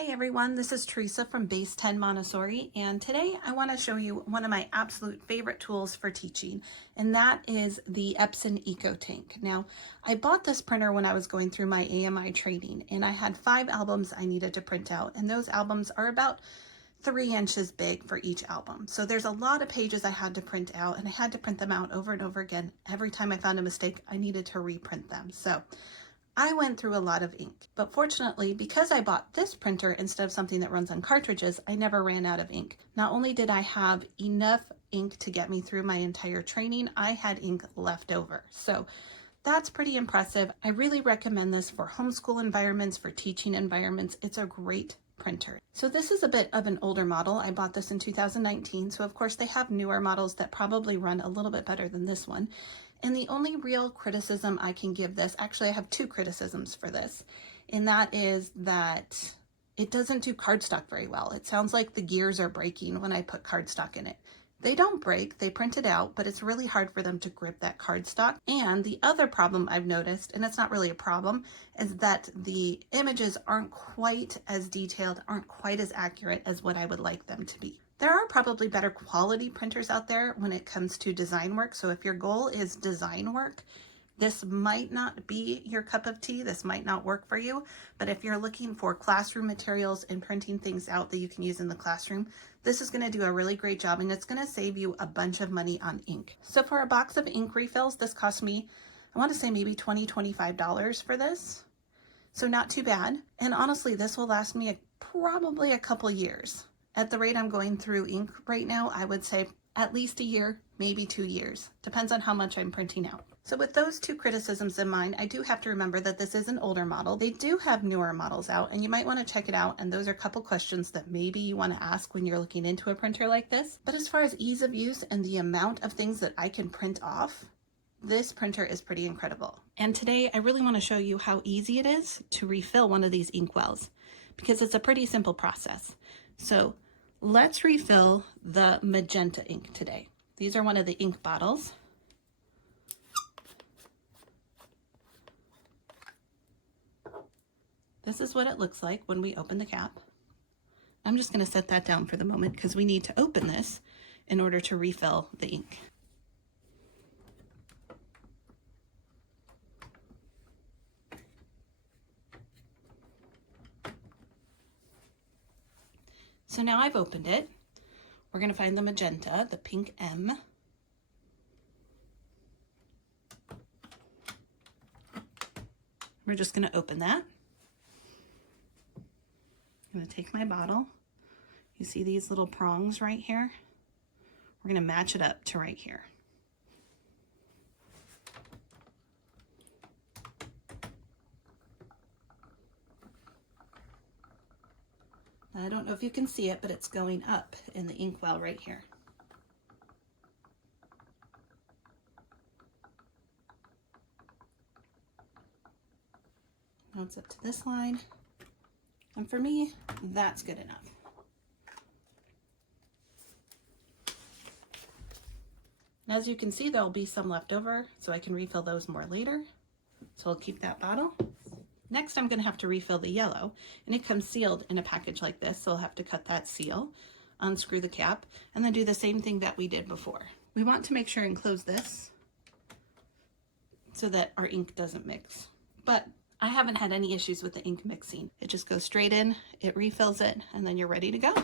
Hey everyone, this is Teresa from Base 10 Montessori, and today I want to show you one of my absolute favorite tools for teaching, and that is the Epson EcoTank. Now, I bought this printer when I was going through my AMI training, and I had 5 albums I needed to print out, and those albums are about 3 inches big for each album. So there's a lot of pages I had to print out, and I had to print them out over and over again. Every time I found a mistake, I needed to reprint them. So I went through a lot of ink, but fortunately, because I bought this printer instead of something that runs on cartridges, I never ran out of ink. Not only did I have enough ink to get me through my entire training, I had ink left over. So that's pretty impressive. I really recommend this for homeschool environments, for teaching environments. It's a great printer. So this is a bit of an older model. I bought this in 2019. So of course they have newer models that probably run a little bit better than this one. And the only real criticism I can give this, actually I have 2 criticisms for this, and that is that it doesn't do cardstock very well. It sounds like the gears are breaking when I put cardstock in it. They don't break, they print it out, but it's really hard for them to grip that cardstock. And the other problem I've noticed, and it's not really a problem, is that the images aren't quite as detailed, aren't quite as accurate as what I would like them to be. There are probably better quality printers out there when it comes to design work. So if your goal is design work, this might not be your cup of tea. This might not work for you. But if you're looking for classroom materials and printing things out that you can use in the classroom, this is going to do a really great job, and it's going to save you a bunch of money on ink. So for a box of ink refills, this cost me, I want to say maybe $20, $25 for this. So not too bad. And honestly, this will last me probably a couple years. At the rate I'm going through ink right now, I would say at least a year, maybe 2 years. Depends on how much I'm printing out. So with those 2 criticisms in mind, I do have to remember that this is an older model. They do have newer models out, and you might want to check it out. And those are a couple questions that maybe you want to ask when you're looking into a printer like this. But as far as ease of use and the amount of things that I can print off, this printer is pretty incredible. And today I really want to show you how easy it is to refill one of these ink wells, because it's a pretty simple process. So let's refill the magenta ink today. These are one of the ink bottles. This is what it looks like when we open the cap. I'm just going to set that down for the moment because we need to open this in order to refill the ink. So now I've opened it. We're going to find the magenta, the pink M. We're just going to open that. I'm going to take my bottle. You see these little prongs right here? We're going to match it up to right here. I don't know if you can see it, but it's going up in the inkwell right here. Now it's up to this line. And for me, that's good enough. And as you can see, there'll be some left over, so I can refill those more later. So I'll keep that bottle. Next, I'm going to have to refill the yellow, and it comes sealed in a package like this, so I'll have to cut that seal, unscrew the cap, and then do the same thing that we did before. We want to make sure and close this so that our ink doesn't mix. But I haven't had any issues with the ink mixing. It just goes straight in, it refills it, and then you're ready to go.